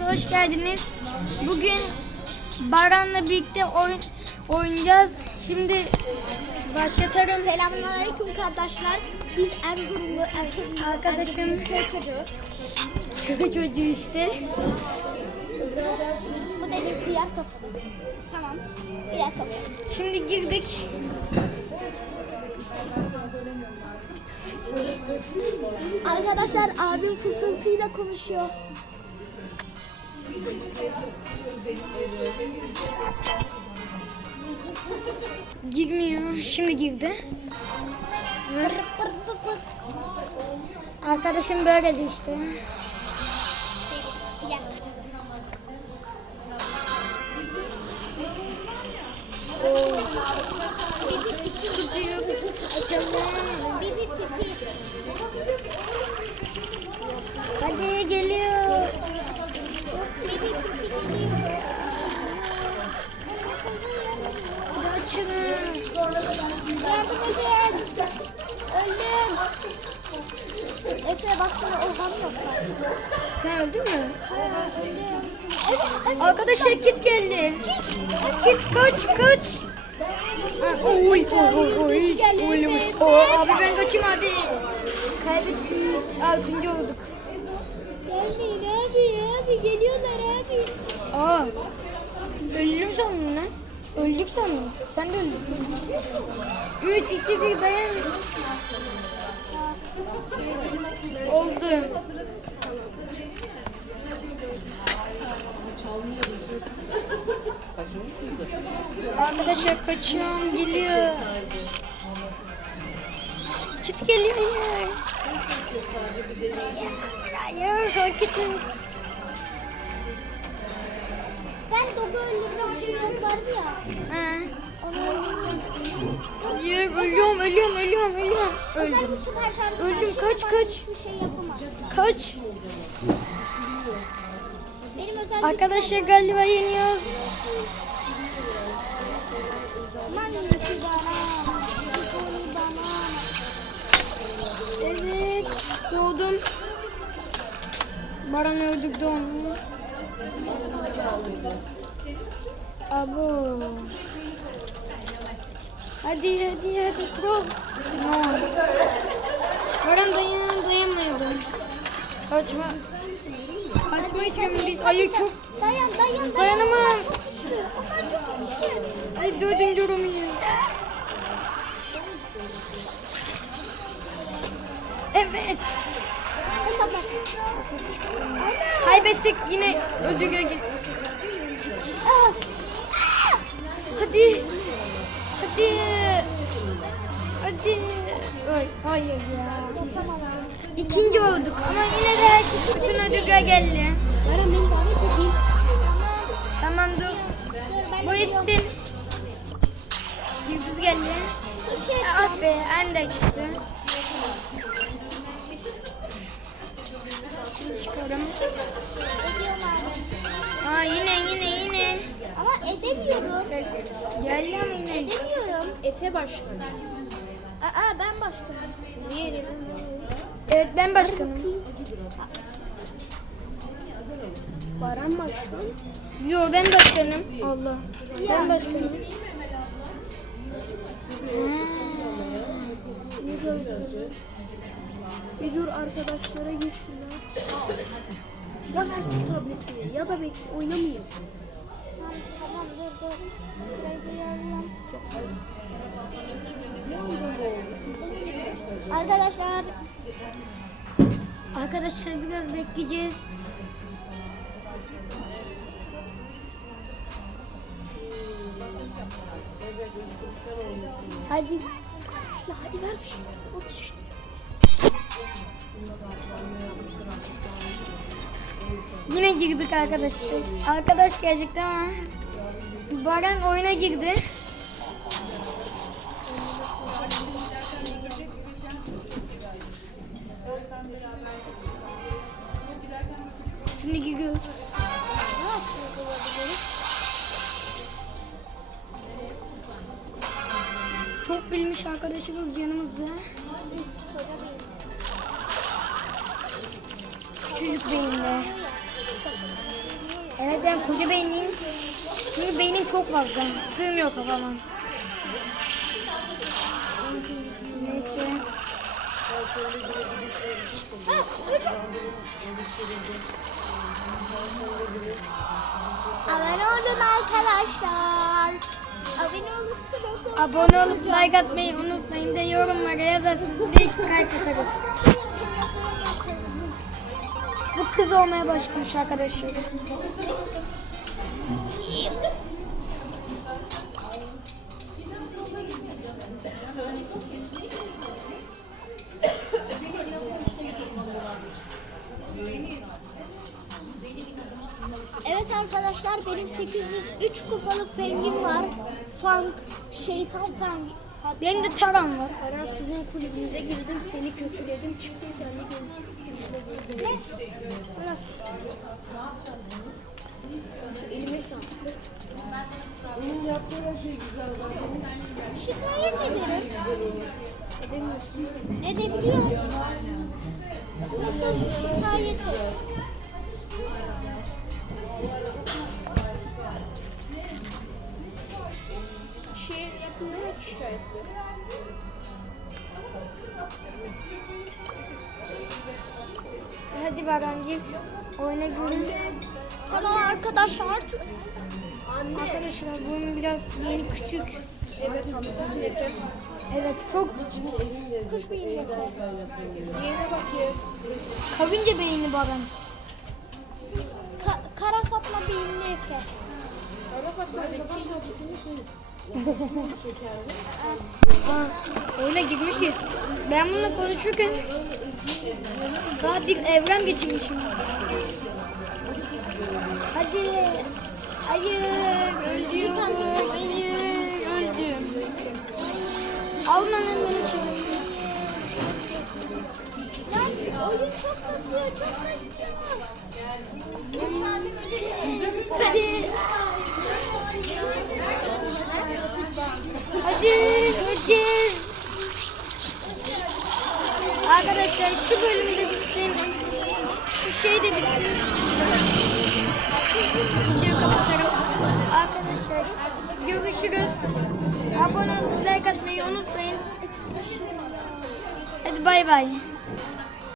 kanalımıza hoş geldiniz. Bugün Baran'la birlikte oyun oynayacağız. Şimdi başlatalım. Selamünaleyküm kardeşler. Biz Erzurumlu erkek Arkadaşım. Köy çocuğu. Köy çocuğu işte. Bu da bir kıyar kafalı. Tamam. Kıyar kafalı. Şimdi girdik. Arkadaşlar abim fısıltıyla konuşuyor. Girmiyor. Şimdi girdi. Arkadaşım böyledi işte. Sıkıntı yok. Açalım. Yardım edin. Öldüm. Efe baksana Orhan yok. Sen öldün mü? Arkadaşlar kit geldi. Kit kaç kaç. Oy oy oy oy. Oy oy. Abi ben kaçayım abi. Kaybettik. Altıncı olduk. Gelmeyin abi abi geliyorlar abi. Aa. Öldüm sandım lan. Öldük sandım. Sen de öldün. 3, 2, 1 dayan. Oldu. Arkadaşlar kaçıyorum geliyor. Kit geliyor ya. Hayır hareket et. Ben Dogu öldürdüm şu yok vardı ya. Ha. Onu öldürdüm. Hayır ölüyorum ölüyorum ölüyorum ölüyorum. Özel Öldüm. güçlü perşembe. Öldüm, karşı kaç, bana kaç. Hiçbir şey yapamaz. Kaç. Benim özel Arkadaşlar galiba yeniyoruz. Evet doğdum. Baran öldük doğum. Abo. Hadi hadi hadi pro. No. Baran dayan dayanmıyorum. Kaçma. Kaçma işlemi biz ayı çok Dayan dayan dayan. dayanamam. Ay dördüncü Roma'yı. Evet. Hesaplar. Kaybetsek yine ödüle gel. Ah. Hadi. Hadi. Hadi. Ay, hayır ya. İkinci olduk ama yine de her şey bütün ödüle geldi. Tamam dur. Bu isim. Yıldız geldi. Ah be Ender çıktı. Çıkalım. Aa yine yine yine. Ama edemiyorum. Geldi ama yine. Edemiyorum. Efe başladı. Aa ben başkanım. Niye Evet ben başkanım. Baran başkan. Yo ben başkanım. Allah. Ben başkanım. Bir dur arkadaşlara güçlüler. Ya ver şu tableti ya da bekle oynamayayım. Tamam, tamam dur dur. Arkadaşlar Arkadaşlar biraz bekleyeceğiz. hadi. Ya hadi ver şey. Yine girdik arkadaşlar. Arkadaş gelecekti ama Baran oyuna girdi. Şimdi olabilir? Çok bilmiş arkadaşımız yanımızda. Küçücük beyinle. Ben koca beyinliyim. Çünkü beynim çok fazla. Sığmıyor kafama. Neyse. Abone olun arkadaşlar. Abone olun. Abone olup like atmayı unutmayın da yorumlara yazarsanız bir kalp atarız. Kız olmaya başlamış arkadaşlar. Evet arkadaşlar benim 803 kupalı fengim var. Fang, şeytan fang. Benim de taram var. Aran sizin kulübünüze girdim, seni kötüledim, çıktım kendi kulübüme girdim. Ne? Nasıl? Elime sağlık. Şikayet ederim. Edemiyorsun. Edebiliyorum. Mesela şu şikayet et. Hadi Baran gir. Oyuna girin. Tamam arkadaşlar artık. Arkadaşlar bunun biraz yeni küçük. Evet. Evet çok küçük. Kuş beyinli Efe. Diğerine bakayım. Karınca beyni Baran. Ka Kara Fatma beyinli Efe. Aa, oyuna girmişiz. Ben bununla konuşurken daha bir evren geçirmişim. Hadi. Hayır. Öldüm. Hayır. Öldüm. Almanın benim şeyimi. Lan oyun çok kasıyor, çok kasıyor. Hadi. Hadi öleceğiz. Arkadaşlar şu bölümde bitsin. Şu şey de bitsin. Videoyu kapatarım. Arkadaşlar görüşürüz. Abone olup like atmayı unutmayın. Hadi bay bay.